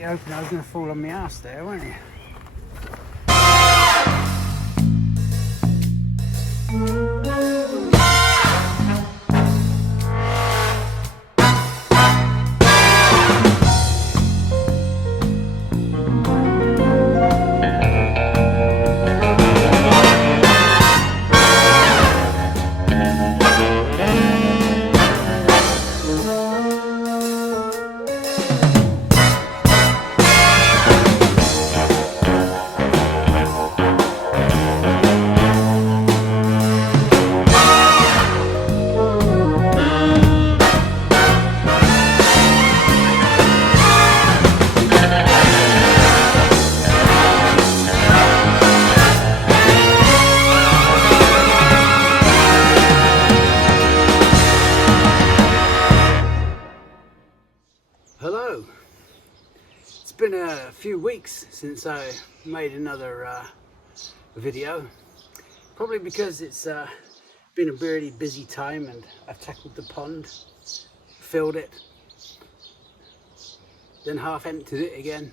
you hoping I was going to fall on my ass there, weren't you? Hello. It's been a few weeks since I made another video, probably because it's been a really busy time and I've tackled the pond, filled it, then half emptied it again,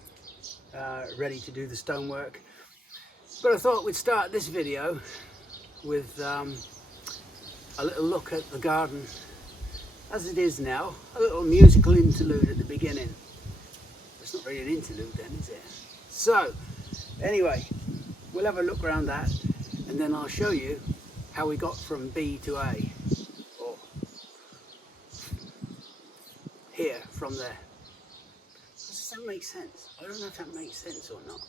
ready to do the stonework. But I thought we'd start this video with a little look at the garden as it is now, a little musical interlude at the beginning. It's not really an interlude then, is it? So, anyway, we'll have a look around that and then I'll show you how we got from B to A, or here from there. Does that make sense? I don't know if that makes sense or not.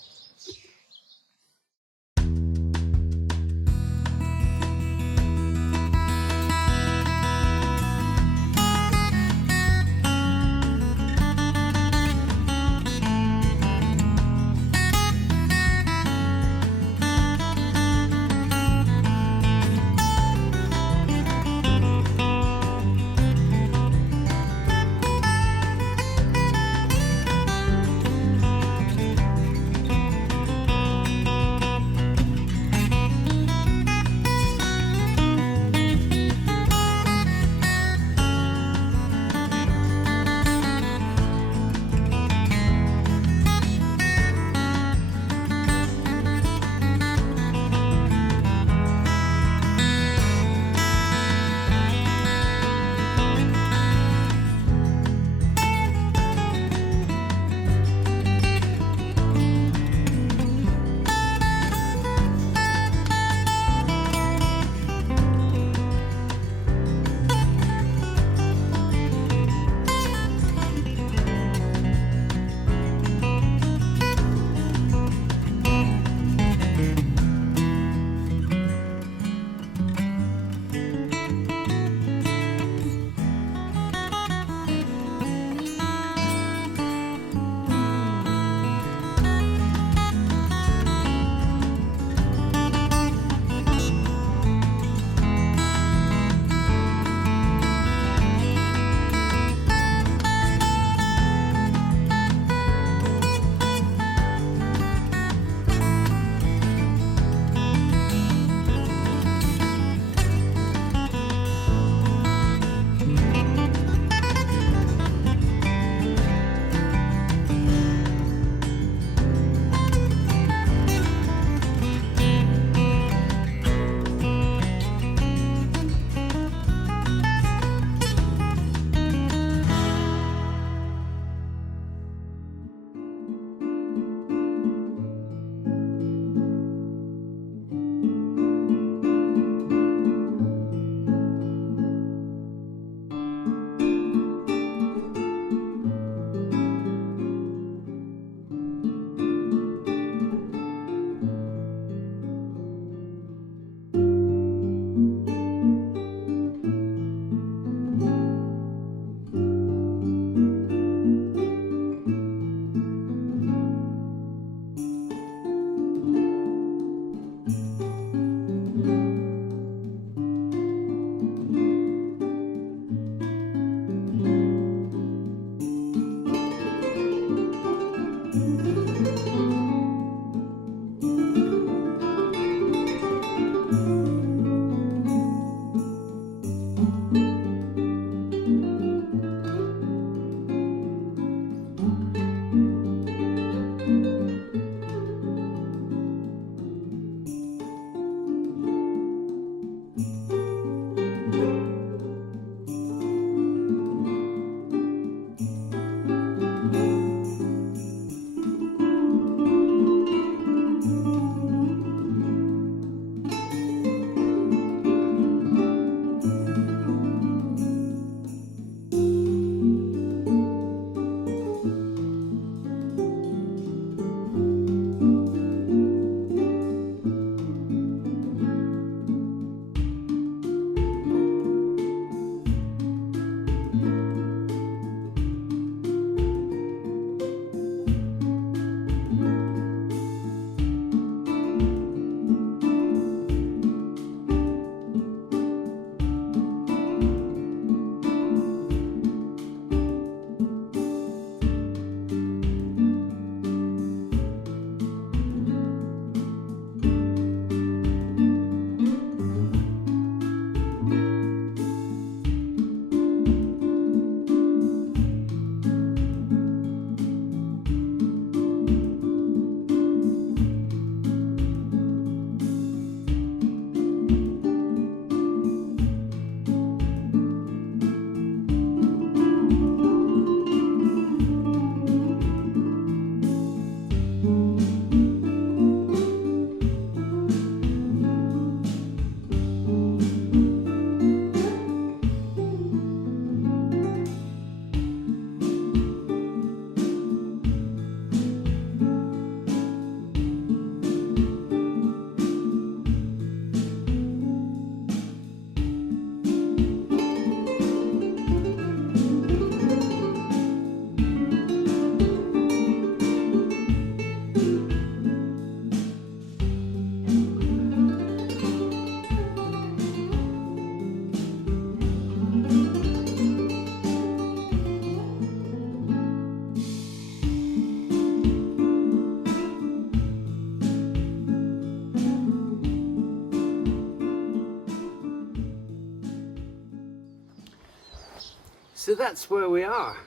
So that's where we are.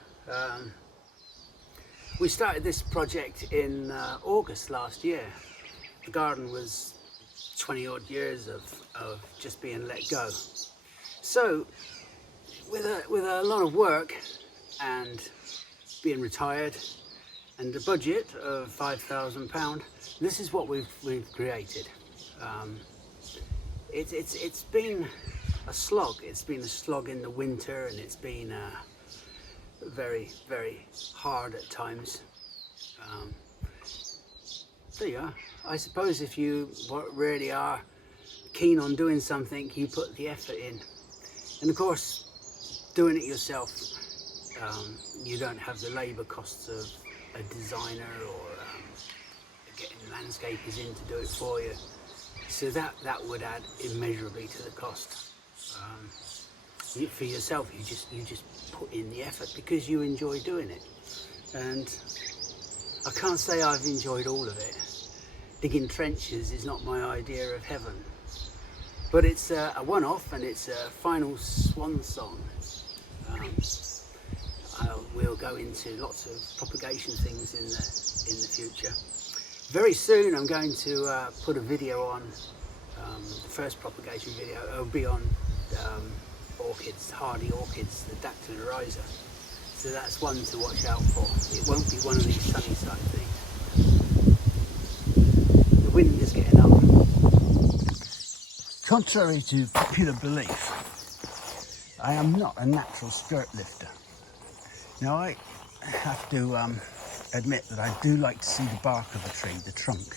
We started this project in August last year. The garden was 20 odd years of just being let go. So with a lot of work and being retired and a budget of £5,000, this is what we've created. It's been a slog. It's been a slog in the winter, and it's been very, very hard at times. There you are. I suppose if you really are keen on doing something, you put the effort in. And of course, doing it yourself, you don't have the labour costs of a designer or getting landscapers in to do it for you. So that would add immeasurably to the cost. For yourself, you just put in the effort because you enjoy doing it. And I can't say I've enjoyed all of it. Digging trenches is not my idea of heaven. But it's a one-off, and it's a final swan song. We'll go into lots of propagation things in the future. Very soon I'm going to put a video on, the first propagation video. It'll be on orchids, hardy orchids, the dactylorhiza. So that's one to watch out for. It won't be one of these sunny side things. The wind is getting up. Contrary to popular belief, I am not a natural skirt lifter. Now I have to admit that I do like to see the bark of a tree, the trunk.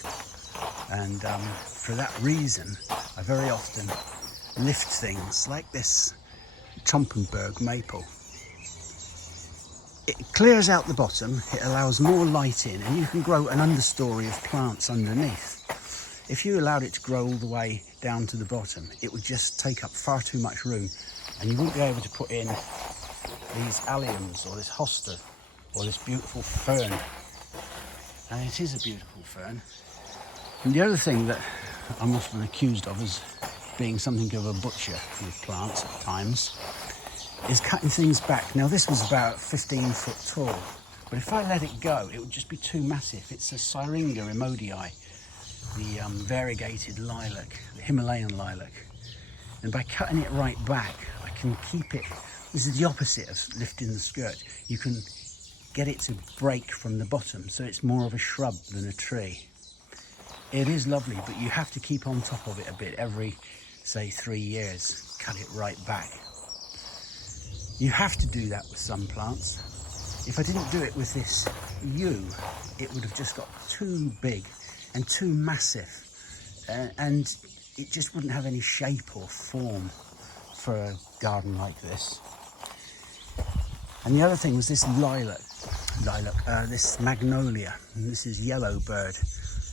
And for that reason, I very often lift things like this Trompenberg maple. It clears out the bottom, it allows more light in, and you can grow an understory of plants underneath. If you allowed it to grow all the way down to the bottom, it would just take up far too much room, and you wouldn't be able to put in these alliums or this hosta or this beautiful fern. And it is a beautiful fern. And the other thing that I'm often accused of as being something of a butcher with plants at times is cutting things back. Now this was about 15 foot tall, but if I let it go, it would just be too massive. It's a Syringa imodii, the variegated lilac, the Himalayan lilac. And by cutting it right back, I can keep it. This is the opposite of lifting the skirt. You can get it to break from the bottom, so it's more of a shrub than a tree. It is lovely, but you have to keep on top of it a bit every, say, 3 years. Cut it right back. You have to do that with some plants. If I didn't do it with this yew, it would have just got too big and too massive, and it just wouldn't have any shape or form for a garden like this. And the other thing was this this magnolia, and this is yellow bird,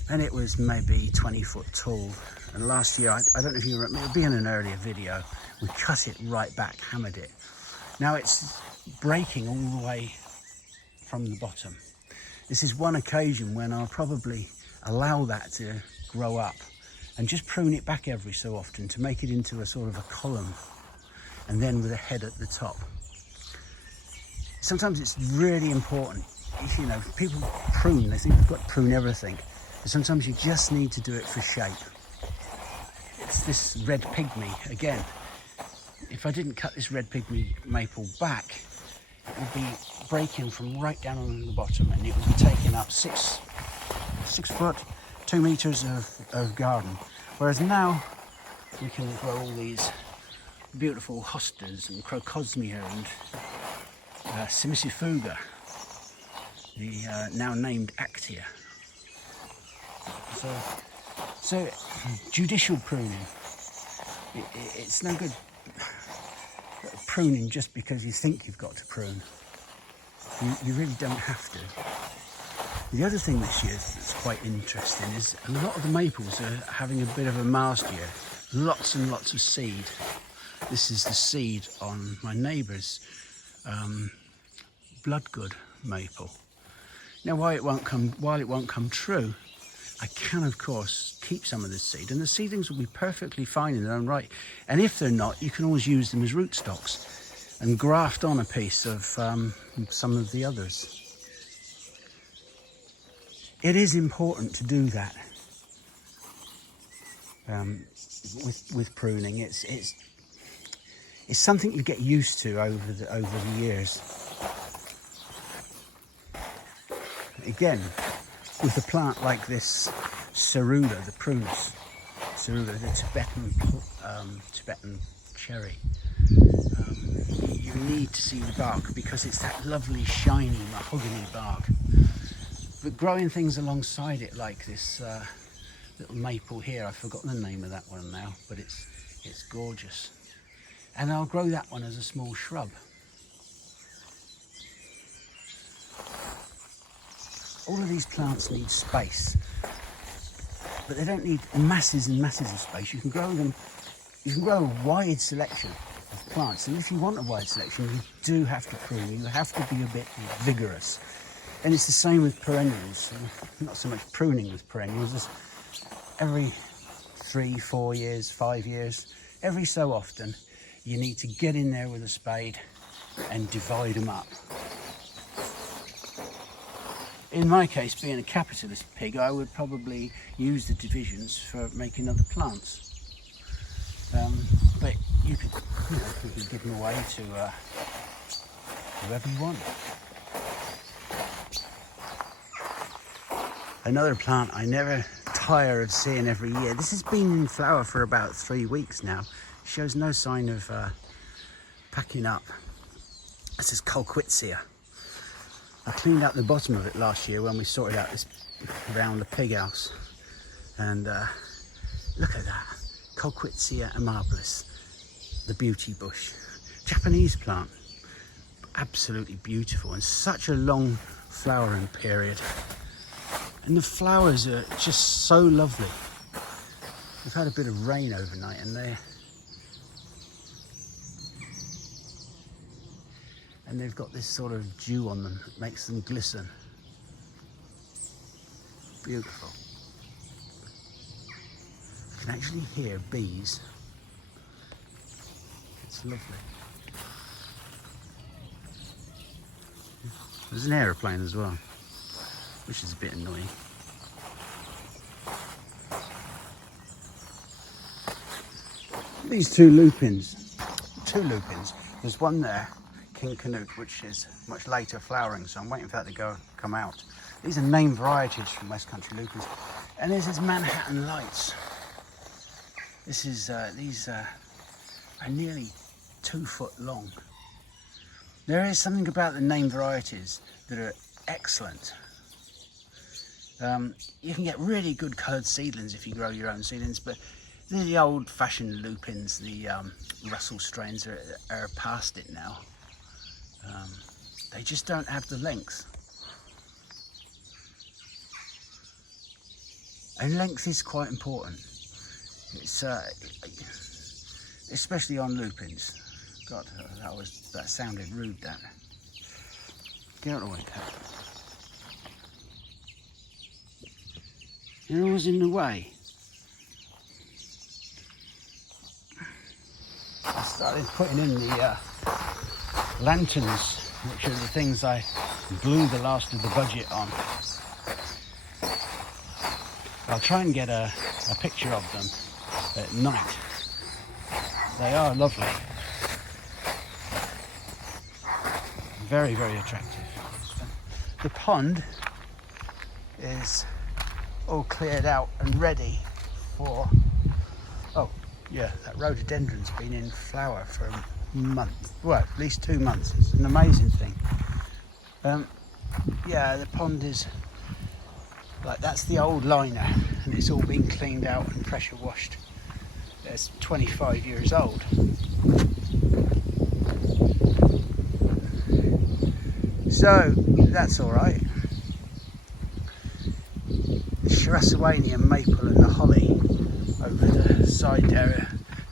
and it was maybe 20 foot tall. And last year, I don't know if you remember, it'll be in an earlier video, we cut it right back, hammered it. Now it's breaking all the way from the bottom. This is one occasion when I'll probably allow that to grow up and just prune it back every so often to make it into a sort of a column, and then with a head at the top. Sometimes it's really important, you know, people prune, they think they've got to prune everything, but sometimes you just need to do it for shape. It's this red pygmy, again, if I didn't cut this red pygmy maple back, it would be breaking from right down on the bottom, and it would be taking up 6 foot, 2 meters of garden. Whereas now we can grow all these beautiful hostas and crocosmia and simicifuga, the now named actia. So judicial pruning. It's no good pruning just because you think you've got to prune. You really don't have to. The other thing this year that's quite interesting is a lot of the maples are having a bit of a mast year. Lots and lots of seed. This is the seed on my neighbour's bloodgood maple. Now while it won't come true, I can of course keep some of this seed, and the seedlings will be perfectly fine in their own right. And if they're not, you can always use them as rootstocks. and graft on a piece of some of the others. It is important to do that with pruning. It's something you get used to over the years. Again, with a plant like this cerula, the prunus cerula, the Tibetan cherry, you need to see the bark because it's that lovely shiny mahogany bark. But growing things alongside it like this little maple here, I've forgotten the name of that one now, but it's gorgeous. And I'll grow that one as a small shrub. All of these plants need space, but they don't need masses and masses of space. You can grow a wide selection of plants, and if you want a wide selection, you do have to prune. You have to be a bit vigorous. And it's the same with perennials. Not so much pruning with perennials, just every 3, 4 years, 5 years, every so often, you need to get in there with a spade and divide them up. In my case, being a capitalist pig, I would probably use the divisions for making other plants. But you could give them away to whoever you want. Another plant I never tire of seeing every year. This has been in flower for about 3 weeks now. Shows no sign of packing up. This is Colquitzia. I cleaned out the bottom of it last year when we sorted out this around the pig house. And look at that. Colquitzia amabilis, the beauty bush. Japanese plant. Absolutely beautiful and such a long flowering period. And the flowers are just so lovely. We've had a bit of rain overnight and they've got this sort of dew on them that makes them glisten. Beautiful. You can actually hear bees. It's lovely. There's an aeroplane as well, which is a bit annoying. These two lupins. There's one there, King Canute, which is much later flowering, so I'm waiting for that to come out. These are named varieties from West Country lupins. And this is Manhattan Lights. This is these are nearly 2 foot long. There is something about the named varieties that are excellent. You can get really good coloured seedlings if you grow your own seedlings, but the old-fashioned lupins, the Russell strains, are past it now. They just don't have the length. And length is quite important. It's especially on lupins. God, that sounded rude. That. Get out of the way, cat. You're always in the way. I started putting in the lanterns, which are the things I blew the last of the budget on. I'll try and get a picture of them at night. They are lovely. Very, very attractive. The pond is all cleared out and ready for, oh yeah, that rhododendron's been in flower for a month, well, at least 2 months. It's an amazing thing. Yeah, the pond is like, that's the old liner, and it's all been cleaned out and pressure washed. It's 25 years old. So that's all right. The Shirasawanian maple and the holly over the side there are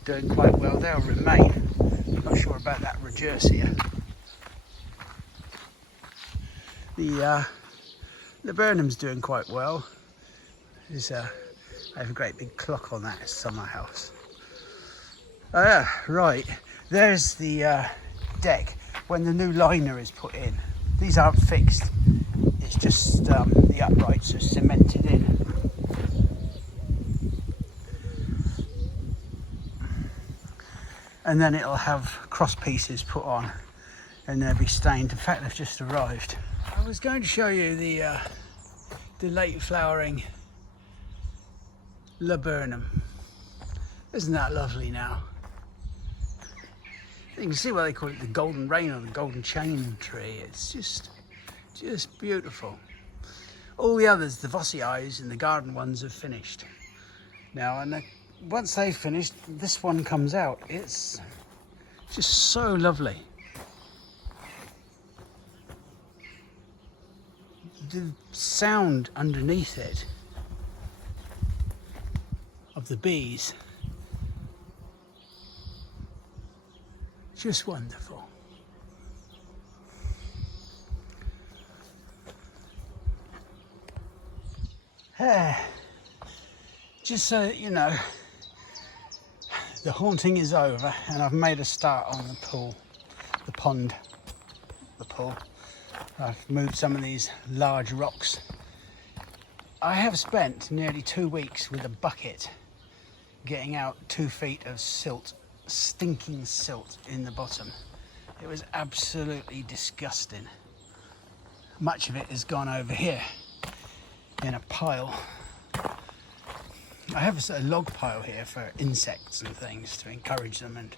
doing quite well. They'll remain. I'm not sure about that Regersia. The laburnum's doing quite well. I have a great big clock on that summer house. Right, there's the deck when the new liner is put in. These aren't fixed, it's just the uprights are cemented in. And then it'll have cross pieces put on and they'll be stained. In fact, they've just arrived. I was going to show you the late flowering laburnum. Isn't that lovely now? You can see why they call it the golden rain or the golden chain tree. It's just beautiful. All the others, the Vossiais and the garden ones, have finished now, and once they've finished, this one comes out. It's just so lovely. The sound underneath it of the bees, just wonderful. Just so that you know, the haunting is over and I've made a start on the pool, the pond, the pool. I've moved some of these large rocks. I have spent nearly 2 weeks with a bucket getting out 2 feet of silt, stinking silt in the bottom. It was absolutely disgusting. Much of it has gone over here in a pile. I have a sort of log pile here for insects and things to encourage them and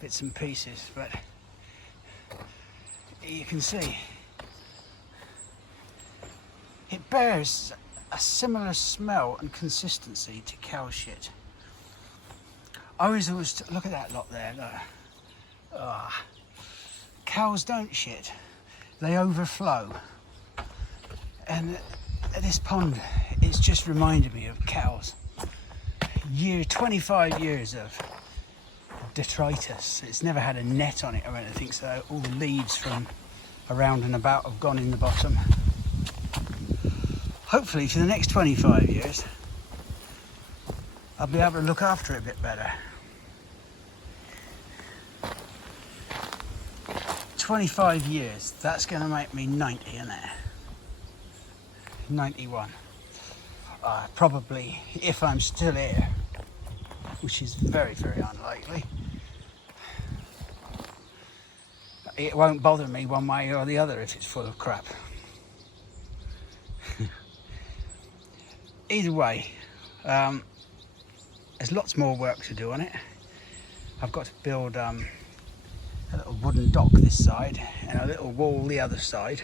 bits and pieces, but you can see it bears a similar smell and consistency to cow shit. I always look at that lot there. Cows don't shit, they overflow. And at this pond, it's just reminded me of cows. 25 years of detritus. It's never had a net on it or anything, so all the leaves from around and about have gone in the bottom. Hopefully for the next 25 years I'll be able to look after it a bit better. 25 years, that's going to make me 90, isn't it? 91. Probably, if I'm still here, which is very, very unlikely, it won't bother me one way or the other if it's full of crap. Either way, there's lots more work to do on it. I've got to build a little wooden dock this side and a little wall the other side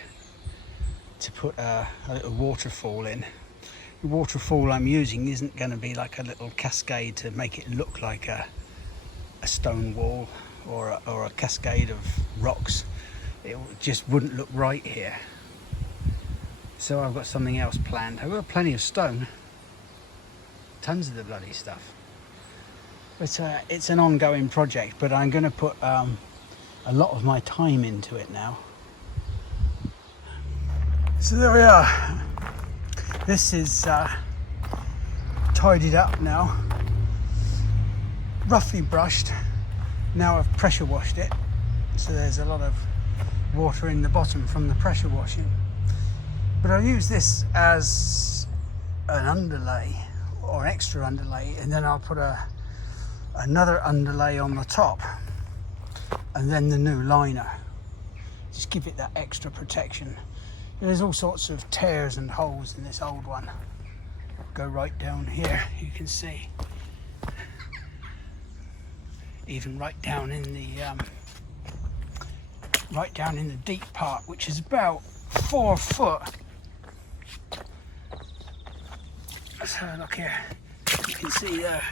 to put a little waterfall in. The waterfall I'm using isn't going to be like a little cascade to make it look like a stone wall or a cascade of rocks. It just wouldn't look right here. So I've got something else planned. I've got plenty of stone, tons of the bloody stuff. But it's an ongoing project, but I'm going to put a lot of my time into it now. So there we are. This is tidied up now, roughly brushed. Now I've pressure washed it, so there's a lot of water in the bottom from the pressure washing. But I'll use this as an underlay or an extra underlay, and then I'll put another underlay on the top, and then the new liner. Just give it that extra protection. There's all sorts of tears and holes in this old one. Go right down here, you can see. Even right down in the deep part, which is about 4 foot. Let's have a look here. You can see there.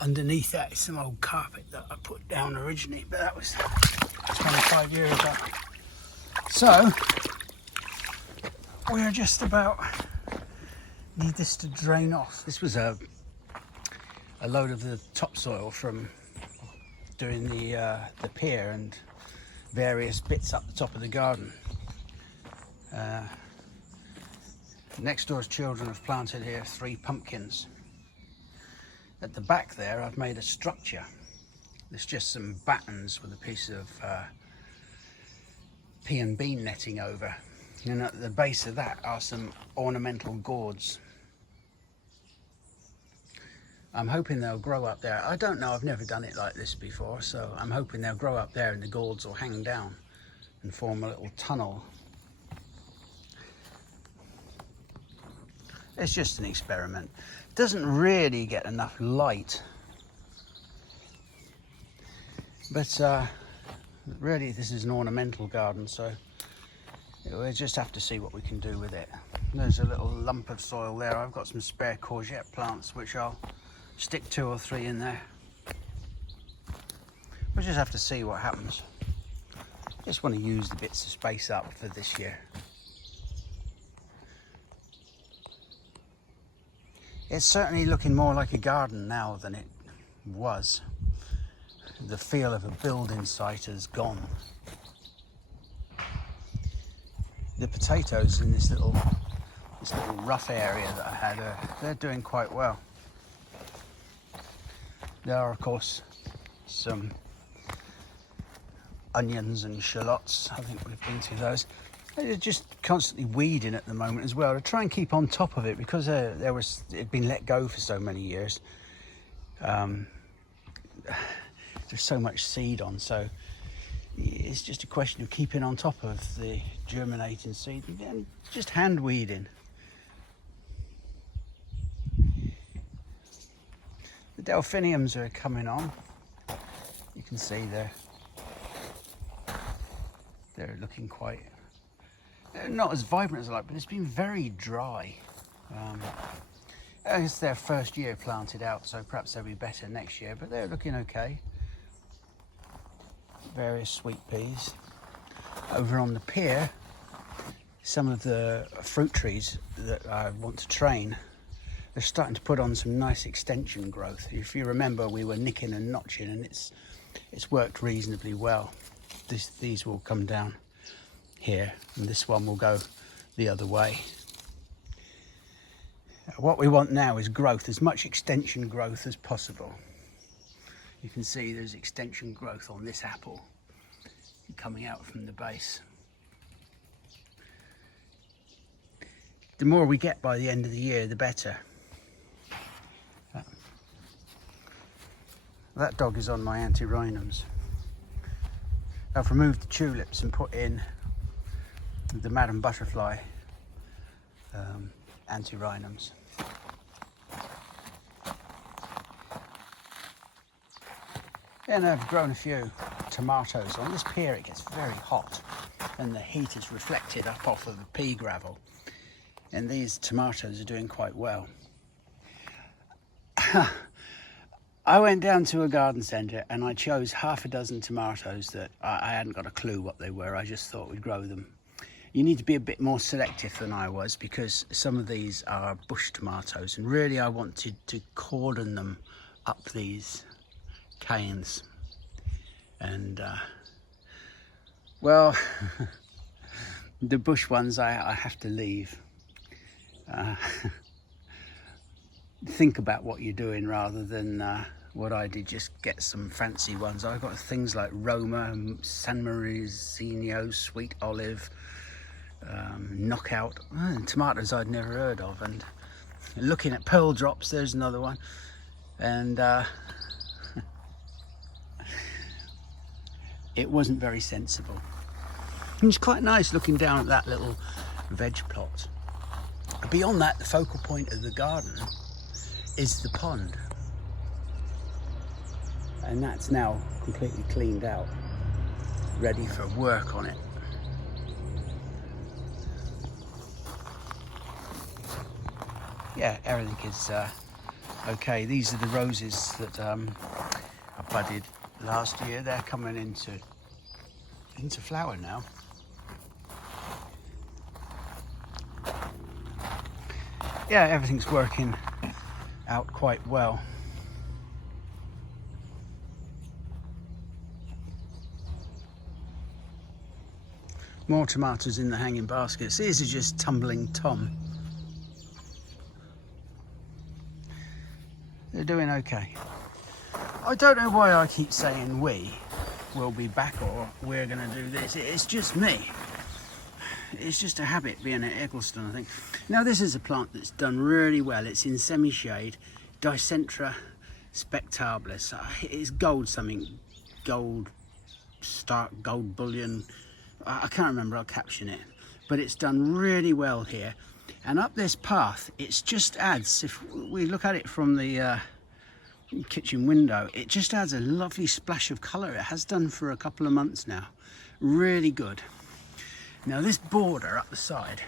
Underneath that is some old carpet that I put down originally, but that was 25 years ago. So we're just about need this to drain off. This was a load of the topsoil from doing the pier and various bits up the top of the garden. Next door's children have planted here 3 pumpkins. At the back there I've made a structure There's just some battens with a piece of pea and bean netting over, and at the base of that are some ornamental gourds. I'm hoping they'll grow up there. I don't know, I've never done it like this before, so I'm hoping they'll grow up there and the gourds will hang down and form a little tunnel. It's just an experiment. It doesn't really get enough light, but really this is an ornamental garden, so we'll just have to see what we can do with it. There's a little lump of soil there. I've got some spare courgette plants which I'll stick 2 or 3 in there. We'll just have to see what happens. Just want to use the bits of space up for this year. It's certainly looking more like a garden now than it was. The feel of a building site has gone. The potatoes in this little rough area that I had, they're doing quite well. There are, of course, some onions and shallots. I think we've been through those. They're just constantly weeding at the moment as well to try and keep on top of it, because it'd been let go for so many years. There's so much seed on, so it's just a question of keeping on top of the germinating seed and just hand weeding. The delphiniums are coming on. You can see they're looking quite, not as vibrant as I like, but it's been very dry. It's their first year planted out, so perhaps they'll be better next year, but they're looking okay. Various sweet peas. Over on the pier, some of the fruit trees that I want to train, they're starting to put on some nice extension growth. If you remember, we were nicking and notching, and it's worked reasonably well. These will come down here, and this one will go the other way. What we want now is growth, as much extension growth as possible. You can see there's extension growth on this apple coming out from the base. The more we get by the end of the year, the better. That dog is on my antirrhinums. I've removed the tulips and put in the Madam Butterfly antirrhinums. And I've grown a few tomatoes. On this pier it gets very hot and the heat is reflected up off of the pea gravel, and these tomatoes are doing quite well. I went down to a garden centre and I chose half a dozen tomatoes that I hadn't got a clue what they were. I just thought we'd grow them. You need to be a bit more selective than I was, because some of these are bush tomatoes, and really I wanted to cordon them up these canes. And well, the bush ones I have to leave. Think about what you're doing rather than what I did, just get some fancy ones. I've got things like Roma, San Marizino, Sweet Olive, Knockout, and tomatoes I'd never heard of. And looking at Pearl Drops, there's another one. And it wasn't very sensible. And it's quite nice looking down at that little veg plot. Beyond that, the focal point of the garden is the pond, and that's now completely cleaned out, ready for work on it. Yeah, everything is okay. These are the roses that I budded last year. They're coming into flower now. Yeah, everything's working out quite well. More tomatoes in the hanging baskets. These are just Tumbling Tom. They're doing okay. I don't know why I keep saying we will be back or we're going to do this. It's just me. It's just a habit being at Eggleston, I think. Now this is a plant that's done really well. It's in semi-shade, Dicentra spectabilis. It's gold something, gold stark, gold bullion. I can't remember, I'll caption it. But it's done really well here. And up this path, it just adds, if we look at it from the kitchen window, it just adds a lovely splash of colour. It has done for a couple of months now. Really good. Now this border up the side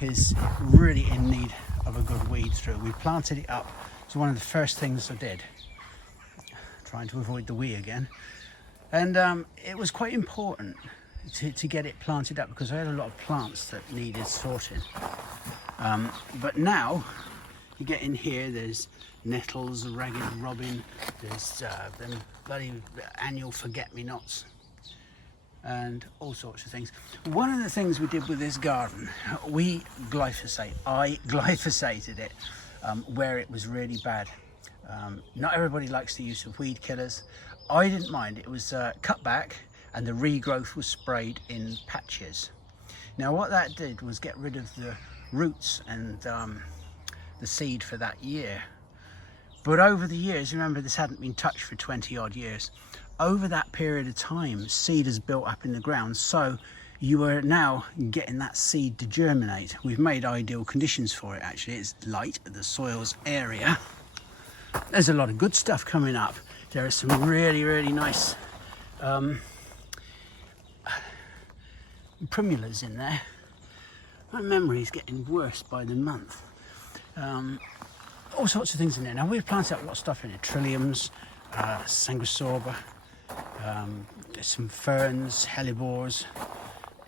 is really in need of a good weed through. We planted it up. It's one of the first things I did, trying to avoid the wee again. And it was quite important to get it planted up because I had a lot of plants that needed sorting. But now you get in here, there's nettles, ragged robin, there's them bloody annual forget-me-nots and all sorts of things. One of the things we did with this garden, I glyphosated it where it was really bad. Not everybody likes the use of weed killers. I didn't mind. It was cut back and the regrowth was sprayed in patches. Now what that did was get rid of the roots and the seed for that year. But over the years, remember this hadn't been touched for 20 odd years, over that period of time seed has built up in the ground, so you are now getting that seed to germinate. We've made ideal conditions for it actually. It's light at the soil's area. There's a lot of good stuff coming up. There are some really nice primulas in there. My memory's getting worse by the month. All sorts of things in there. Now we've planted out a lot of stuff in it. Trilliums, sanguisorba, some ferns, hellebores,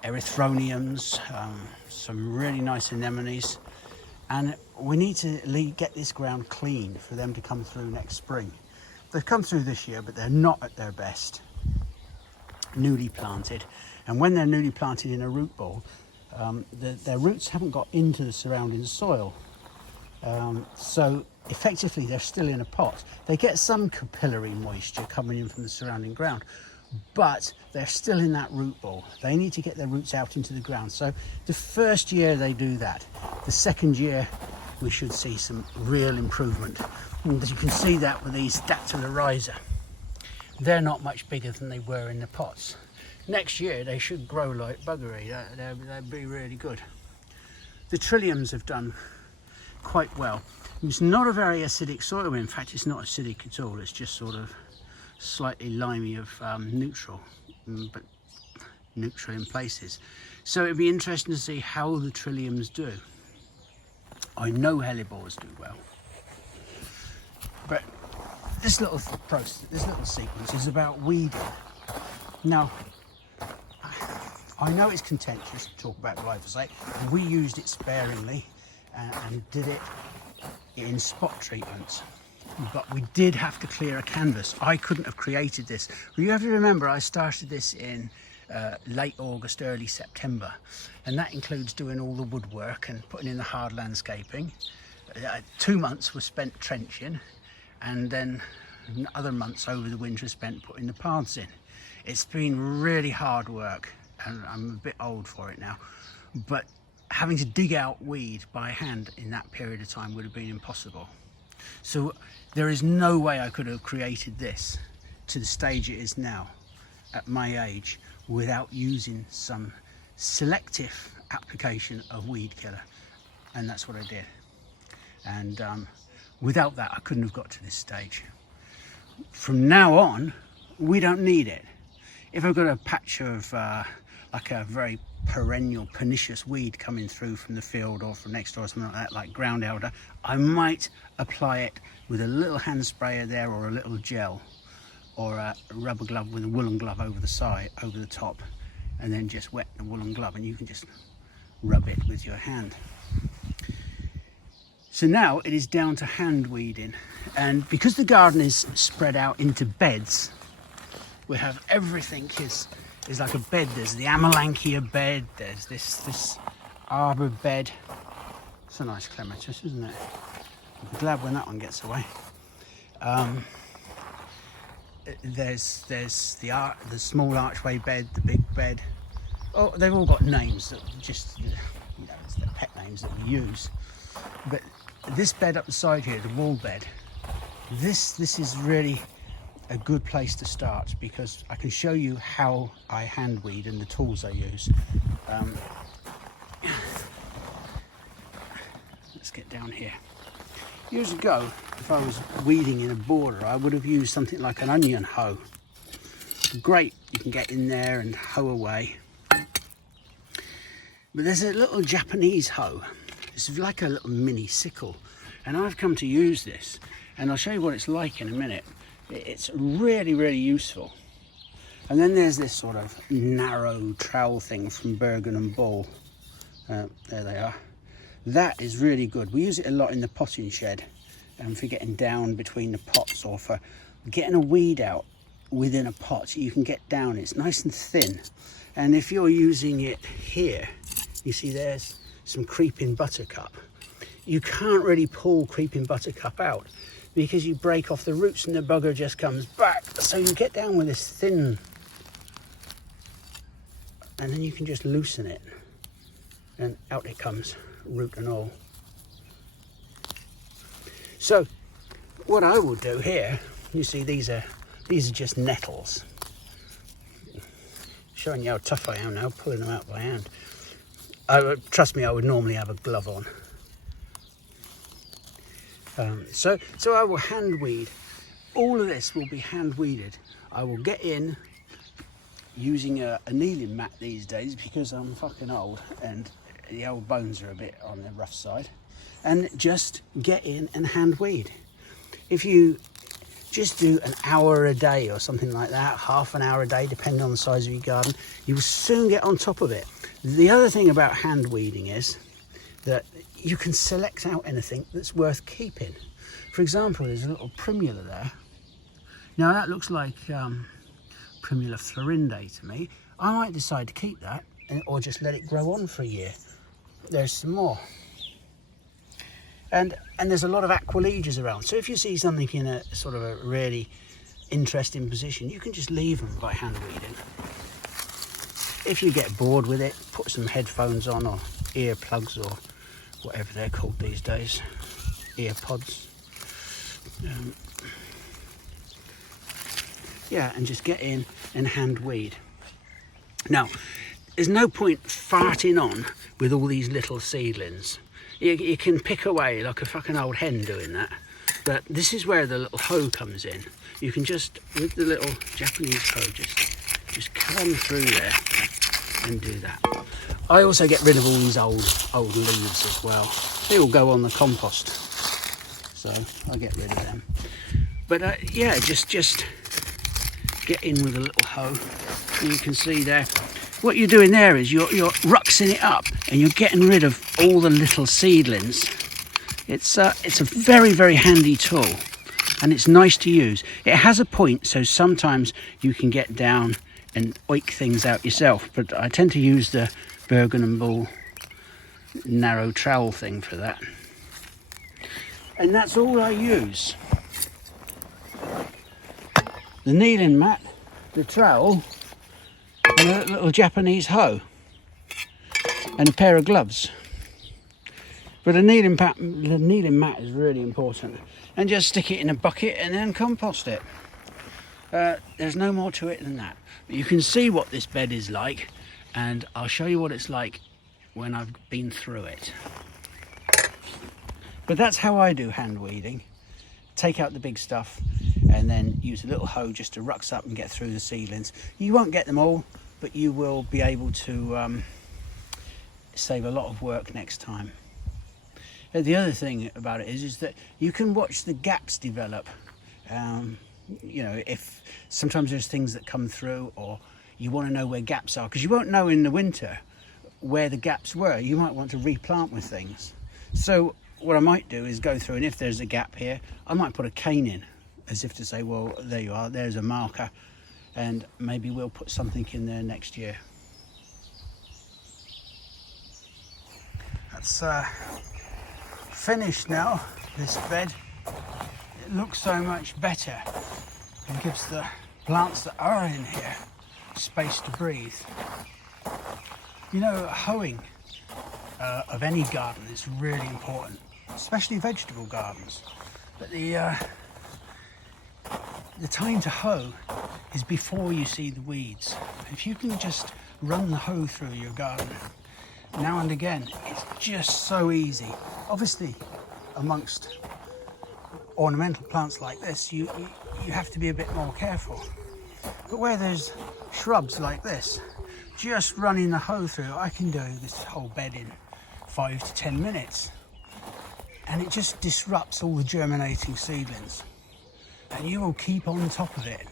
erythroniums, some really nice anemones. And we need to get this ground clean for them to come through next spring. They've come through this year, but they're not at their best. Newly planted. And when they're newly planted in a root ball, their roots haven't got into the surrounding soil. So effectively they're still in a pot. They get some capillary moisture coming in from the surrounding ground, but they're still in that root ball. They need to get their roots out into the ground. So the first year they do that. The second year we should see some real improvement. And you can see that with these Dactylorhiza. They're not much bigger than they were in the pots. Next year they should grow like buggery. They'd be really good. The Trilliums have done quite well. It's not a very acidic soil. In fact, it's not acidic at all. It's just sort of slightly limey of neutral, but neutral in places. So it'd be interesting to see how the Trilliums do. I know hellebores do well, but this little process, this little sequence is about weeding. Now, I know it's contentious to talk about glyphosate. We used it sparingly and did it in spot treatments, but we did have to clear a canvas. I couldn't have created this. Well, you have to remember I started this in late August, early September, and that includes doing all the woodwork and putting in the hard landscaping. 2 months was spent trenching, and then other months over the winter spent putting the paths in. It's been really hard work, and I'm a bit old for it now, but having to dig out weed by hand in that period of time would have been impossible. So there is no way I could have created this to the stage it is now at my age without using some selective application of weed killer, and that's what I did. And without that I couldn't have got to this stage. From now on we don't need it. If I've got a patch of like a very perennial pernicious weed coming through from the field or from next door or something like that, like ground elder, I might apply it with a little hand sprayer there, or a little gel, or a rubber glove with a woolen glove over the side, over the top, and then just wet the woolen glove and you can just rub it with your hand. So now it is down to hand weeding, and because the garden is spread out into beds, we have everything is like a bed. There's the Amelanchier bed, there's this arbor bed. It's a nice clematis, isn't it? I'm glad when that one gets away. There's the small archway bed, the big bed. Oh, they've all got names that just, you know, it's their pet names that we use. But this bed up the side here, the wall bed, this is really a good place to start, because I can show you how I hand weed and the tools I use. Let's get down here. Years ago, if I was weeding in a border, I would have used something like an onion hoe. Great, you can get in there and hoe away. But there's a little Japanese hoe. It's like a little mini sickle. And I've come to use this, and I'll show you what it's like in a minute. It's really, really useful. And then there's this sort of narrow trowel thing from Bergen and Ball. There they are. That is really good. We use it a lot in the potting shed, for getting down between the pots, or for getting a weed out within a pot. You can get down, it's nice and thin. And if you're using it here, you see there's some creeping buttercup. You can't really pull creeping buttercup out, because you break off the roots and the bugger just comes back. So you get down with this thin, and then you can just loosen it, and out it comes, root and all. So what I will do here, you see these are just nettles. Showing you how tough I am now, pulling them out by hand. Trust me, I would normally have a glove on. So I will hand weed. All of this will be hand weeded. I will get in using a kneeling mat these days, because I'm fucking old and the old bones are a bit on the rough side, and just get in and hand weed. If you just do an hour a day or something like that, half an hour a day, depending on the size of your garden, you will soon get on top of it. The other thing about hand weeding is that you can select out anything that's worth keeping. For example, there's a little primula there. Now that looks like Primula florinde to me. I might decide to keep that, or just let it grow on for a year. There's some more. And there's a lot of aqualegias around. So if you see something in a sort of a really interesting position, you can just leave them by hand weeding. If you get bored with it, put some headphones on, or earplugs, or whatever they're called these days, ear pods. Yeah, and just get in and hand weed. Now, there's no point farting on with all these little seedlings. You can pick away like a fucking old hen doing that, but this is where the little hoe comes in. You can just, with the little Japanese hoe, just come through there and do that. I also get rid of all these old leaves as well. They all go on the compost, so I get rid of them. But yeah, just get in with a little hoe. And you can see there, what you're doing there is you're ruxing it up, and you're getting rid of all the little seedlings. It's a very, very handy tool, and it's nice to use. It has a point, so sometimes you can get down and oik things out yourself, but I tend to use the Bergen and Bull narrow trowel thing for that. And that's all I use. The kneeling mat, the trowel, and a little Japanese hoe, and a pair of gloves. But the kneeling mat is really important. And just stick it in a bucket and then compost it. There's no more to it than that. But you can see what this bed is like, and I'll show you what it's like when I've been through it. But that's how I do hand weeding. Take out the big stuff and then use a little hoe just to rucks up and get through the seedlings. You won't get them all, but you will be able to save a lot of work next time. The other thing about it is that you can watch the gaps develop. You know, if sometimes there's things that come through, or you want to know where gaps are, because you won't know in the winter where the gaps were. You might want to replant with things. So what I might do is go through, and if there's a gap here, I might put a cane in, as if to say, well, there you are, there's a marker, and maybe we'll put something in there next year. That's finished now, this bed. it looks so much better and gives the plants that are in here space to breathe. You know, hoeing of any garden is really important, especially vegetable gardens. But the time to hoe is before you see the weeds. If you can just run the hoe through your garden now and again, it's just so easy. Obviously, amongst ornamental plants like this, you have to be a bit more careful. But where there's shrubs like this, just running the hoe through, I can do this whole bed in 5 to 10 minutes. And it just disrupts all the germinating seedlings. And you will keep on top of it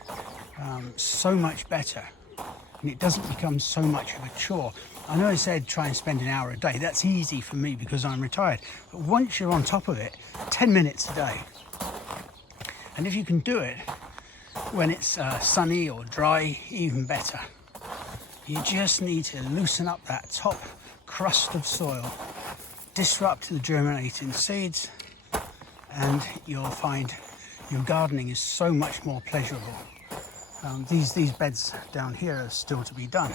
so much better. And it doesn't become so much of a chore. I know I said try and spend an hour a day. That's easy for me because I'm retired. But once you're on top of it, 10 minutes a day. And if you can do it when it's sunny or dry, even better. You just need to loosen up that top crust of soil, disrupt the germinating seeds, and you'll find your gardening is so much more pleasurable. These beds down here are still to be done.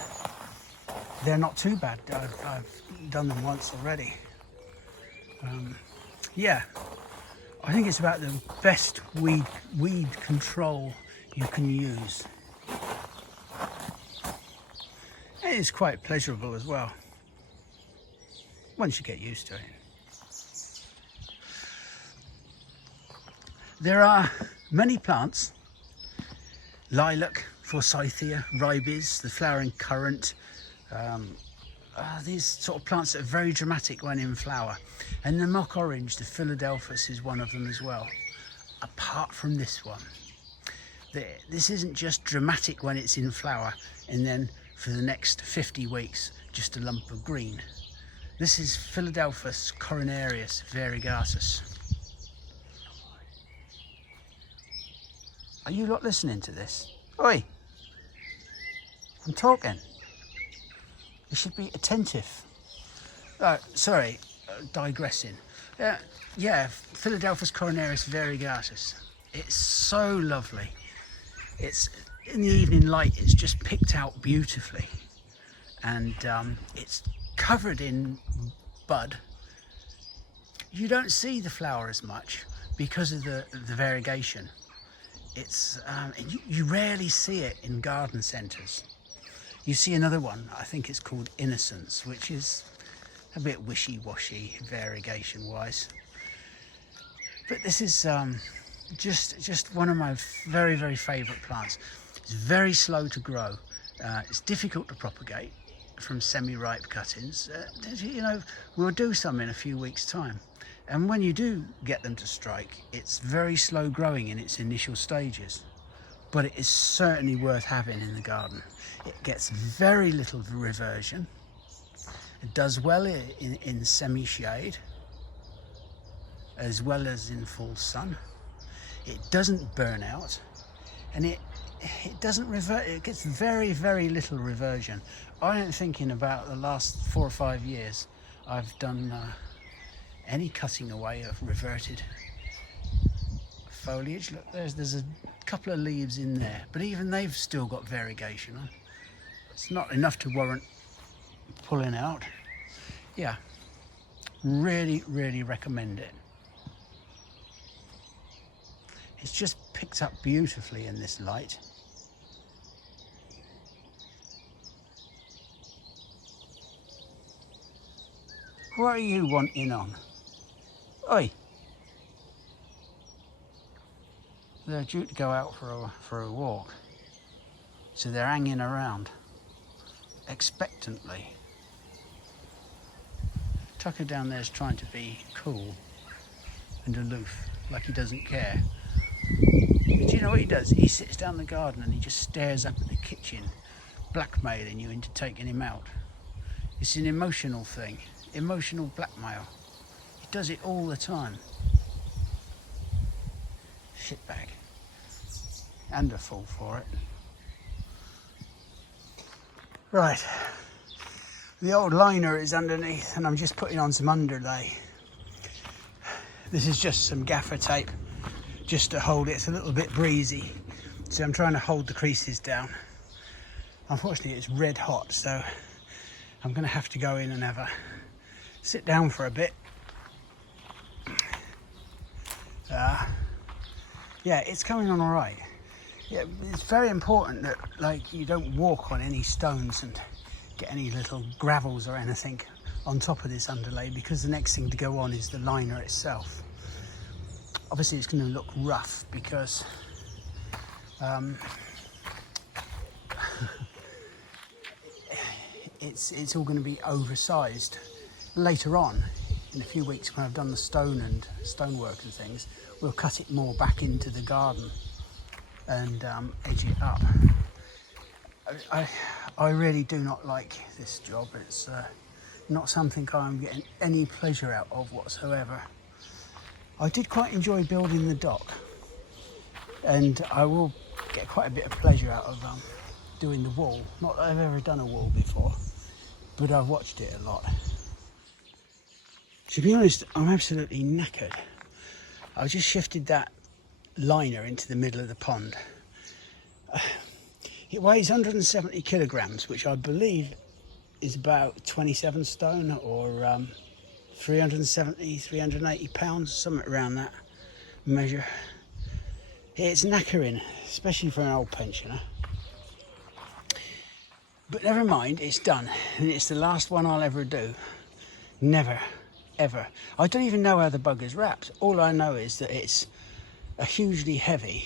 They're not too bad. I've done them once already. Yeah, I think it's about the best weed control you can use. It is quite pleasurable as well, once you get used to it. There are many plants, lilac, forsythia, ribes, the flowering currant, these sort of plants that are very dramatic when in flower. And the mock orange, the Philadelphus, is one of them as well. Apart from this one, this isn't just dramatic when it's in flower and then for the next 50 weeks just a lump of green. This is Philadelphus coronarius variegatus. Are you not listening to this? Oi! I'm talking. You should be attentive. Sorry, digressing. Yeah, Philadelphus coronarius variegatus. It's so lovely. It's in the evening light. It's just picked out beautifully, and it's covered in bud. You don't see the flower as much because of the variegation. It's you rarely see it in garden centres. You see another one, I think it's called Innocence, which is a bit wishy-washy variegation wise. But this is just one of my very, very favourite plants. It's very slow to grow. It's difficult to propagate from semi-ripe cuttings. You know, we'll do some in a few weeks' time. And when you do get them to strike, it's very slow growing in its initial stages. But it is certainly worth having in the garden. It gets very little reversion. It does well in semi-shade, as well as in full sun. It doesn't burn out, and it doesn't revert. It gets very, very little reversion. I don't think in about the last 4 or 5 years I've done any cutting away of reverted foliage. Look, there's a couple of leaves in there, but even they've still got variegation on. It's not enough to warrant pulling out. Yeah, really, really recommend it. It's just picked up beautifully in this light. What are you wanting on? Oi! They're due to go out for a walk, so they're hanging around expectantly. Tucker down there is trying to be cool and aloof, like he doesn't care. But do you know what he does? He sits down in the garden and he just stares up at the kitchen, blackmailing you into taking him out. It's an emotional thing, emotional blackmail. He does it all the time. Shitbag. And a fool for it. Right. The old liner is underneath and I'm just putting on some underlay. This is just some gaffer tape just to hold it. It's a little bit breezy, so I'm trying to hold the creases down. Unfortunately it's red hot, so I'm going to have to go in and have a sit down for a bit. Yeah, it's coming on all right. Yeah, it's very important that like you don't walk on any stones and get any little gravels or anything on top of this underlay, because the next thing to go on is the liner itself. Obviously it's going to look rough because it's all going to be oversized. Later on, in a few weeks, when I've done the stone and stonework and things, we'll cut it more back into the garden and edge it up. I really do not like this job. It's not something I'm getting any pleasure out of whatsoever. I did quite enjoy building the dock, and I will get quite a bit of pleasure out of doing the wall. Not that I've ever done a wall before, but I've watched it a lot. To be honest, I'm absolutely knackered. I just shifted that liner into the middle of the pond. It weighs 170 kilograms, which I believe is about 27 stone or 370, 380 pounds, something around that measure. It's knackering, especially for an old pensioner. But never mind, it's done. And it's the last one I'll ever do. Never, ever. I don't even know how the bugger's wrapped. All I know is that it's a hugely heavy,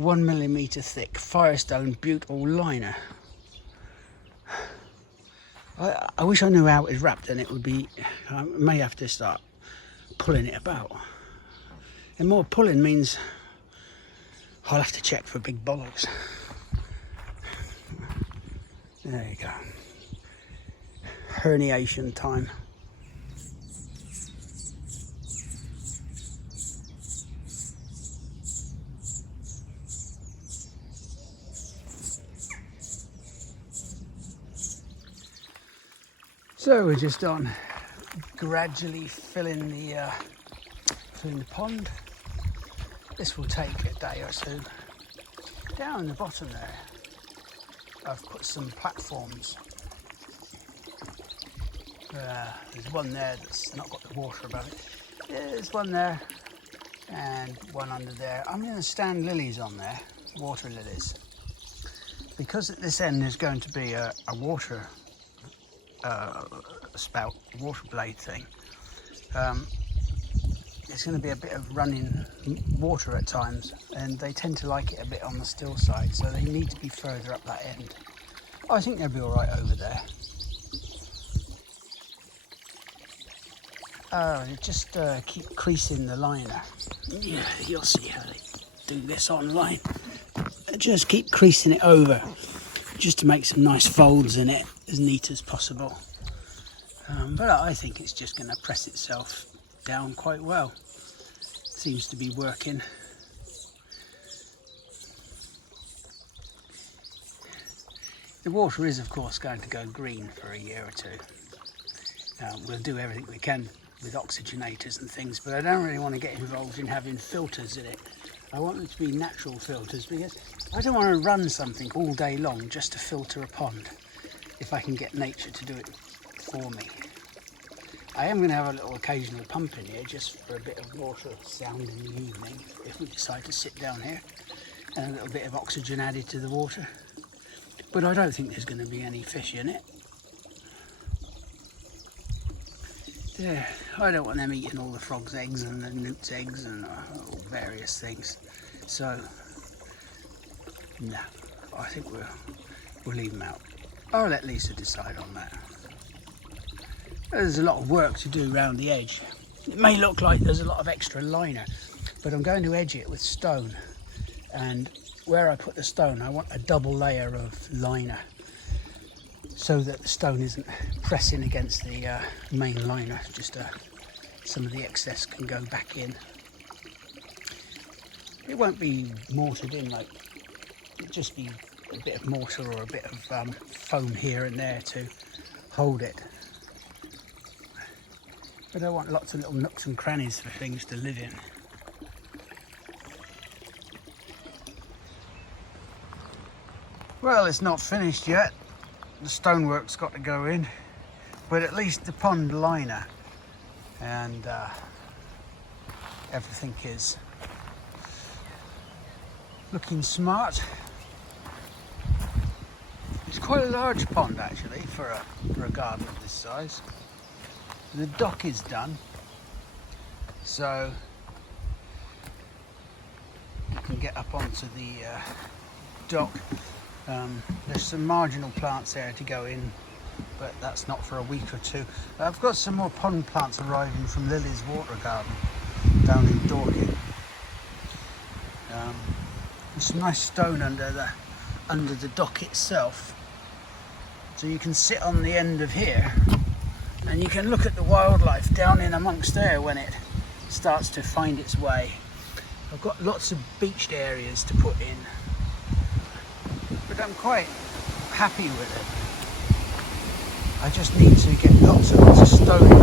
1mm thick Firestone butyl liner. I wish I knew how it was wrapped, and it would be, I may have to start pulling it about. And more pulling means I'll have to check for big bollocks. There you go. Herniation time. So we're just on gradually filling the pond. This will take a day or so. Down in the bottom there, I've put some platforms. There's one there that's not got the water above it. There's one there and one under there. I'm going to stand lilies on there, water lilies, because at this end there's going to be a water spout, water blade thing. There's going to be a bit of running water at times, and they tend to like it a bit on the still side, so they need to be further up that end. I think they'll be all right over there. Just keep creasing the liner. Yeah, you'll see how they do this online. Just keep creasing it over, just to make some nice folds in it, as neat as possible. But I think it's just going to press itself down quite well. Seems to be working. The water is of course going to go green for a year or two. We'll do everything we can with oxygenators and things, but I don't really want to get involved in having filters in it. I want them to be natural filters, because I don't want to run something all day long just to filter a pond if I can get nature to do it for me. I am going to have a little occasional pump in here just for a bit of water sound in the evening if we decide to sit down here, and a little bit of oxygen added to the water. But I don't think there's going to be any fish in it. Yeah, I don't want them eating all the frogs' eggs and the newt's eggs and various things. So, no, I think we'll leave them out. I'll let Lisa decide on that. There's a lot of work to do around the edge. It may look like there's a lot of extra liner, but I'm going to edge it with stone. And where I put the stone, I want a double layer of liner, so that the stone isn't pressing against the main liner. Just some of the excess can go back in. It won't be mortared in, like, it'll just be a bit of mortar or a bit of foam here and there to hold it. But I want lots of little nooks and crannies for things to live in. Well, it's not finished yet. The stonework's got to go in, but at least the pond liner and everything is looking smart. It's quite a large pond actually for a garden of this size. The dock is done, so you can get up onto the dock. There's some marginal plants there to go in, but that's not for a week or two. I've got some more pond plants arriving from Lily's Water Garden down in Dorking. There's some nice stone under the dock itself, so you can sit on the end of here and you can look at the wildlife down in amongst there when it starts to find its way. I've got lots of beached areas to put in, but I'm quite happy with it. I just need to get lots of stone in here.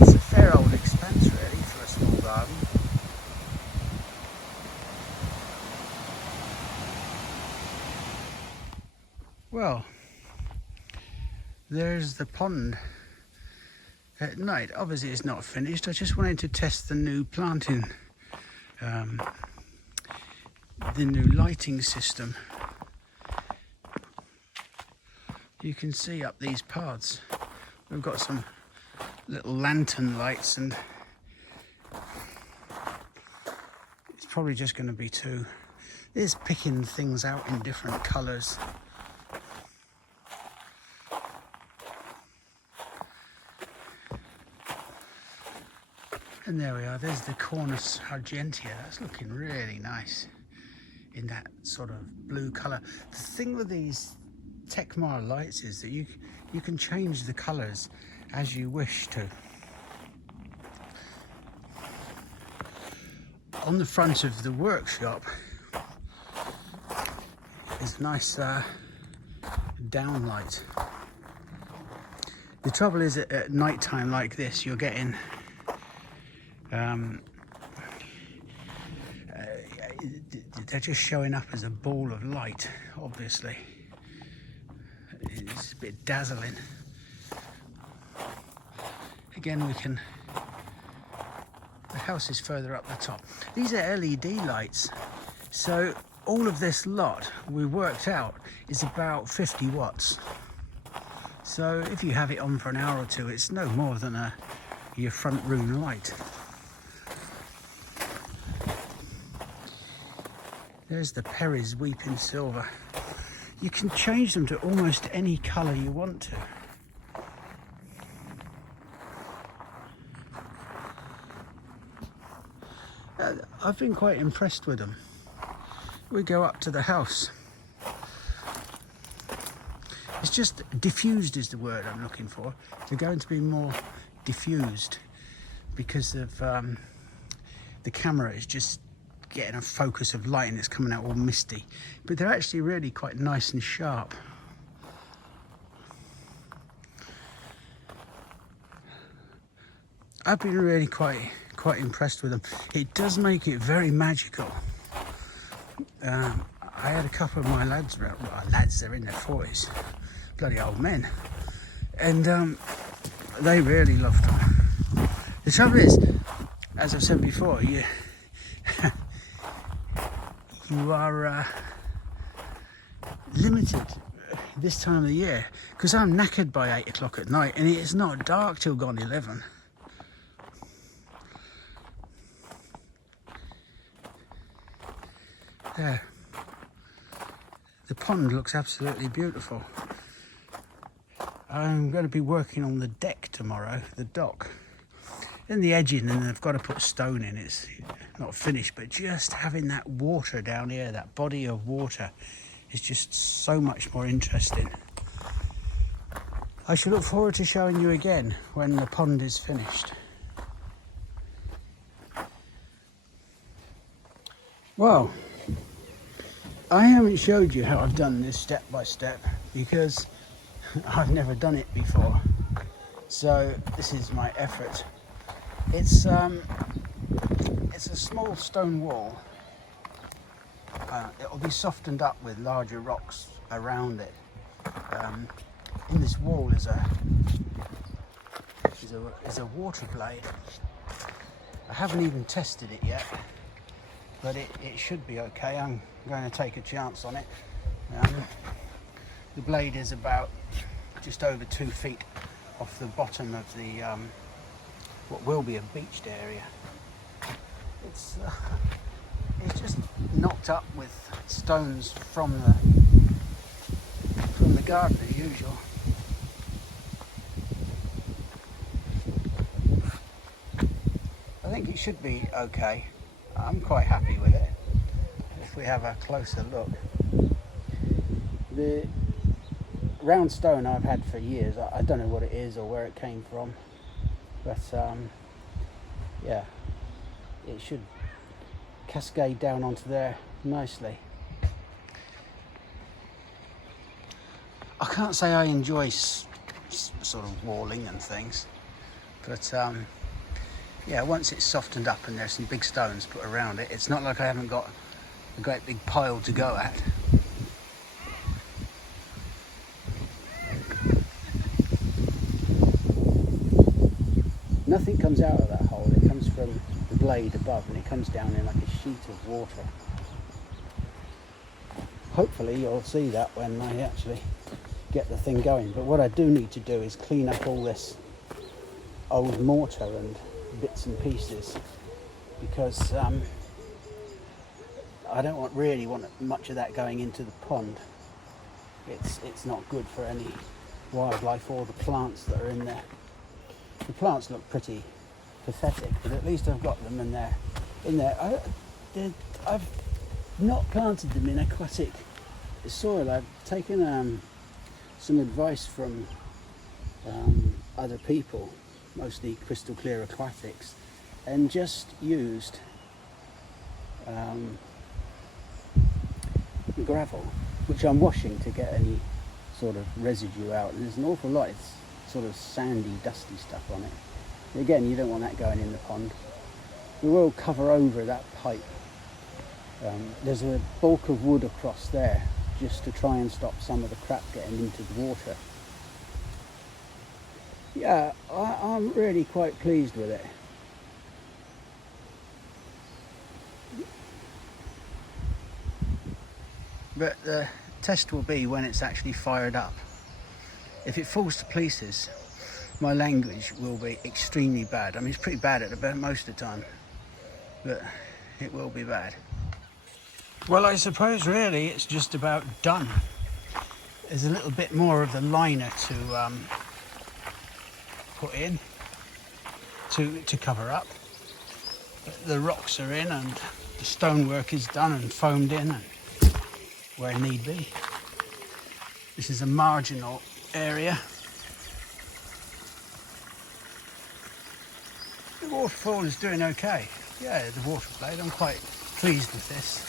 It's a fair old expense really for a small garden. Well, there's the pond at night. Obviously it's not finished. I just wanted to test the new planting, the new lighting system. You can see up these paths we've got some little lantern lights, and it's probably just going to be two. It's picking things out in different colours. And there we are, there's the Cornus Argentea. That's looking really nice in that sort of blue colour. The thing with these Tecmar lights is that you can change the colours as you wish to. On the front of the workshop is a nice downlight. The trouble is at night time like this, you're getting they're just showing up as a ball of light, obviously. It's a bit dazzling. Again, the house is further up the top. These are LED lights, so all of this lot we worked out is about 50 watts. So if you have it on for an hour or two, it's no more than your front room light. There's the Perry's Weeping Silver. You can change them to almost any colour you want to. I've been quite impressed with them. We go up to the house. It's just diffused is the word I'm looking for. They're going to be more diffused because of the camera is just getting a focus of light and it's coming out all misty, but they're actually really quite nice and sharp. I've been really quite impressed with them. It does make it very magical. I had a couple of my lads, well, lads, they're in their 40s, bloody old men, and they really loved them. The trouble is, as I've said before, you are limited this time of the year, because I'm knackered by 8 o'clock at night and it's not dark till gone 11. There. The pond looks absolutely beautiful. I'm going to be working on the deck tomorrow, the dock. And the edging, and I've got to put stone in. It's not finished, but just having that water down here, that body of water, is just so much more interesting. I shall look forward to showing you again when the pond is finished. Well, I haven't showed you how I've done this step by step because I've never done it before. So this is my effort. It's a small stone wall. It'll be softened up with larger rocks around it. In this wall is a water blade. I haven't even tested it yet, but it should be okay. I'm going to take a chance on it. The blade is about just over 2 feet off the bottom of the what will be a beached area. It's just knocked up with stones from the garden as usual. I think it should be okay. I'm quite happy with it. If we have a closer look, the round stone I've had for years. I don't know what it is or where it came from, but yeah, it should cascade down onto there nicely. I can't say I enjoy sort of walling and things, but yeah, once it's softened up and there's some big stones put around it, it's not like I haven't got a great big pile to go at. Nothing comes out of that hole. It comes from the blade above and it comes down in like a sheet of water. Hopefully you'll see that when I actually get the thing going. But what I do need to do is clean up all this old mortar and bits and pieces, because I don't really want much of that going into the pond. It's not good for any wildlife or the plants that are in there. The plants look pretty pathetic, but at least I've got them in there. I've not planted them in aquatic soil. I've taken some advice from other people, mostly crystal clear aquatics, and just used gravel, which I'm washing to get any sort of residue out. And there's an awful lot. It's sort of sandy, dusty stuff on it. Again, you don't want that going in the pond. We will cover over that pipe. There's a bulk of wood across there just to try and stop some of the crap getting into the water. Yeah, I'm really quite pleased with it. But the test will be when it's actually fired up. If it falls to pieces, my language will be extremely bad. I mean, it's pretty bad at the most of the time, but it will be bad. Well, I suppose really it's just about done. There's a little bit more of the liner to put in to cover up. But the rocks are in and the stonework is done and foamed in and where need be. This is a marginal area. The waterfall is doing okay. Yeah, the water blade, I'm quite pleased with this.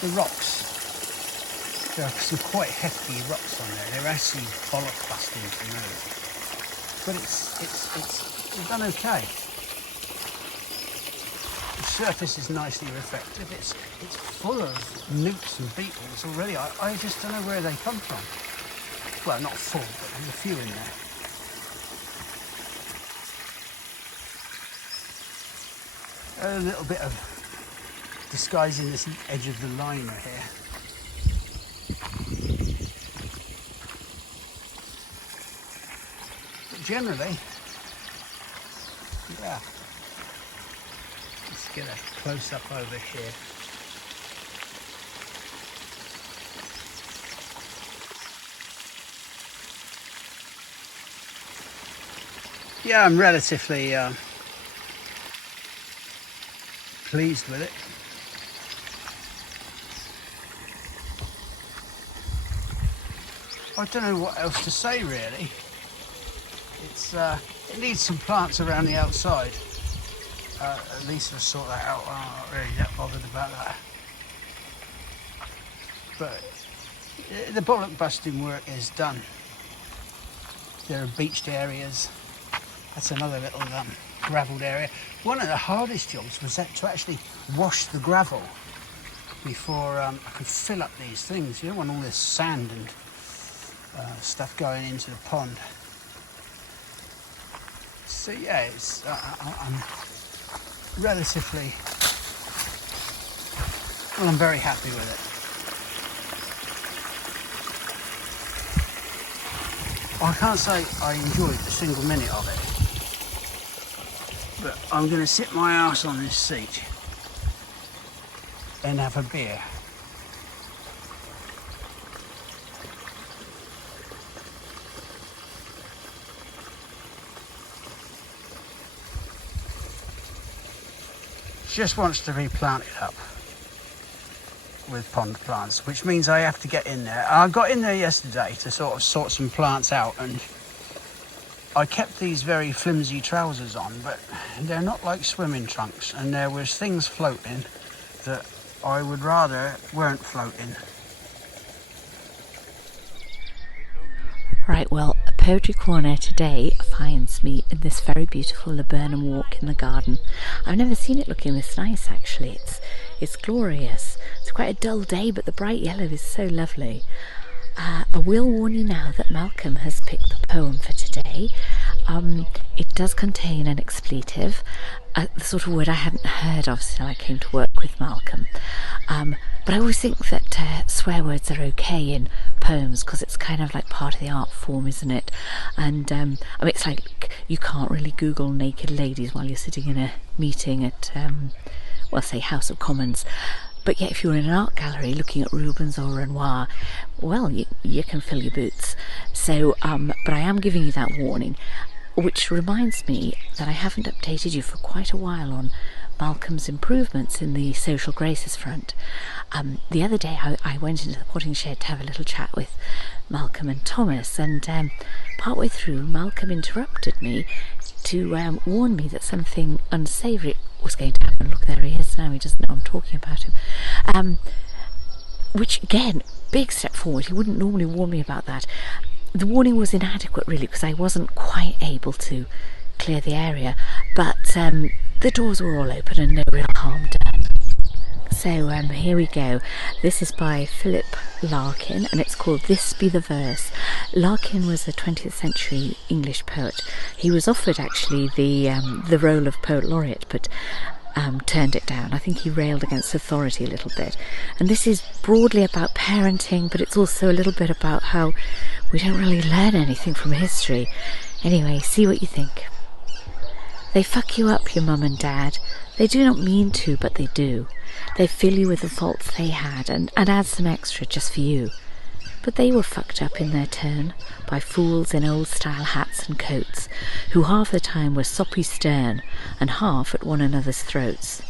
The rocks, there are some quite hefty rocks on there. They're actually bollock busting to move. But it's done okay. The surface is nicely reflective. It's full of newts and beetles already. I just don't know where they come from. Well, not full, but there's a few in there. A little bit of disguising this edge of the liner here. But generally, yeah. Let's get a close up over here. Yeah, I'm relatively pleased with it. I don't know what else to say really. It needs some plants around the outside. At least we'll sort that out. I'm not really that bothered about that. But the bollock busting work is done. There are beached areas. That's another little gravelled area. One of the hardest jobs was to actually wash the gravel before I could fill up these things. You don't want all this sand and stuff going into the pond. So yeah, it's I'm relatively, well, I'm very happy with it. I can't say I enjoyed a single minute of it, but I'm going to sit my ass on this seat and have a beer. Just wants to be planted up with pond plants, which means I have to get in there. I got in there yesterday to sort of sort some plants out, and I kept these very flimsy trousers on, but they're not like swimming trunks, and there was things floating that I would rather weren't floating. Right, well, a poetry corner today finds me in this very beautiful laburnum walk in the garden. I've never seen it looking this nice, actually. It's glorious. It's quite a dull day, but the bright yellow is so lovely. I will warn you now that Malcolm has picked the poem for today. It does contain an expletive, the sort of word I hadn't heard of until I came to work with Malcolm. But I always think that swear words are okay in poems because it's kind of like part of the art form, isn't it? And I mean, it's like you can't really Google naked ladies while you're sitting in a meeting at, well, say House of Commons. But yet if you're in an art gallery looking at Rubens or Renoir, well, you can fill your boots. So, but I am giving you that warning, which reminds me that I haven't updated you for quite a while on Malcolm's improvements in the social graces front. The other day I went into the potting shed to have a little chat with Malcolm and Thomas, and partway through Malcolm interrupted me to warn me that something unsavoury was going to happen. Look, there he is now, he doesn't know I'm talking about him. Which again, big step forward. He wouldn't normally warn me about that. The warning was inadequate really because I wasn't quite able to clear the area, but the doors were all open and no real harm done. So here we go. This is by Philip Larkin and it's called This Be the Verse. Larkin was a 20th century English poet. He was offered actually the role of poet laureate, but turned it down. I think he railed against authority a little bit. And this is broadly about parenting, but it's also a little bit about how we don't really learn anything from history. Anyway, see what you think. They fuck you up, your mum and dad. They do not mean to, but they do. They fill you with the faults they had and add some extra just for you. But they were fucked up in their turn by fools in old-style hats and coats, who half the time were soppy stern and half at one another's throats.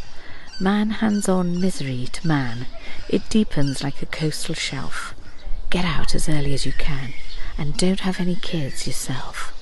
Man hands on misery to man. It deepens like a coastal shelf. Get out as early as you can, and don't have any kids yourself.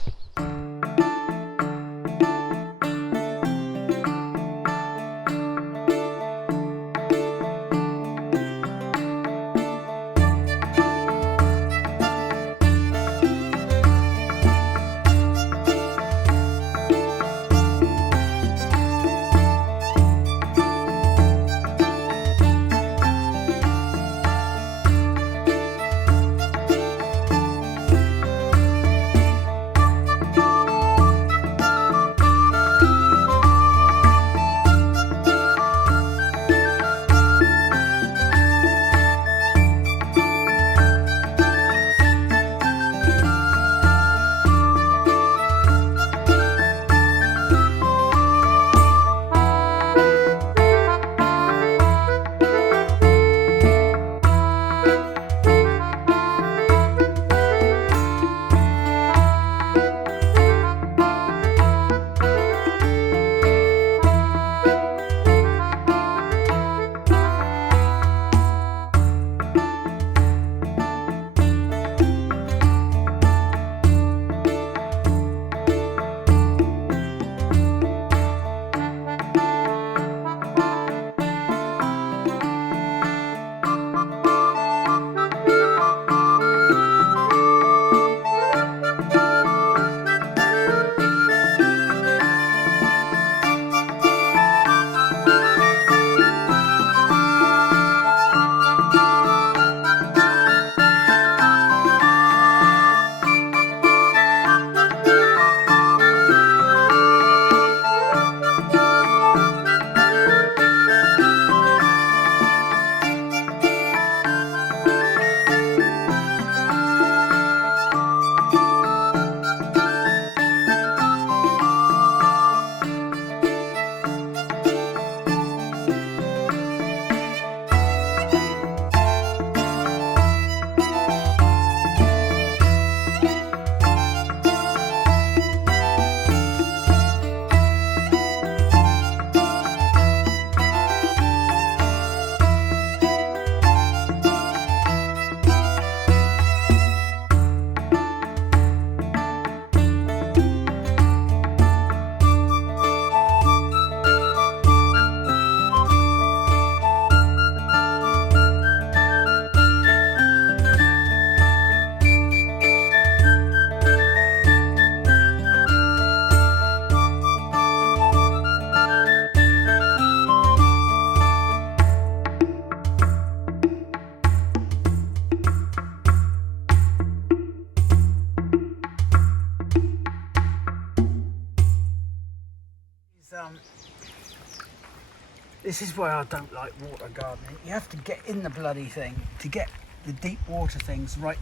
This is why I don't like water gardening. You have to get in the bloody thing to get the deep water things right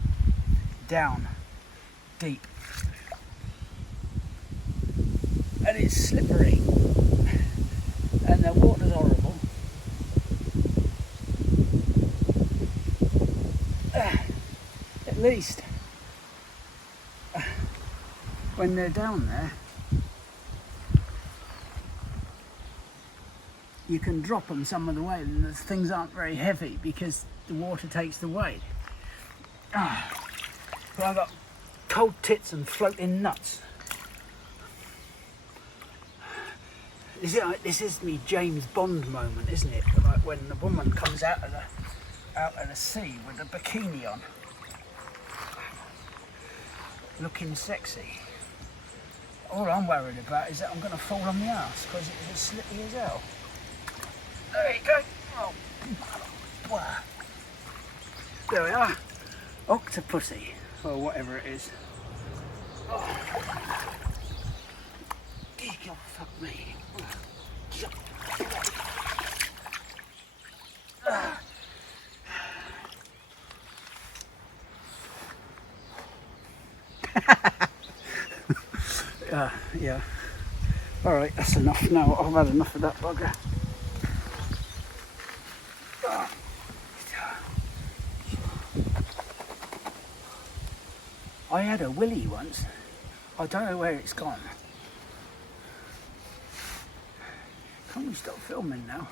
down deep. And it's slippery. And the water's horrible. At least when they're down there, you can drop them some of the way and the things aren't very heavy because the water takes the weight. Well, I've got cold tits and floating nuts. This is me James Bond moment, isn't it? Like when the woman comes out of the sea with a bikini on, looking sexy. All I'm worried about is that I'm going to fall on the arse because it's as slippy as hell. There you go. Oh. Wow. There we are. Octopussy, or whatever it is. Oh. Oh, fuck me. Yeah. Alright, that's enough now. I've had enough of that bugger. I had a willy once. I don't know where it's gone. Can we stop filming now?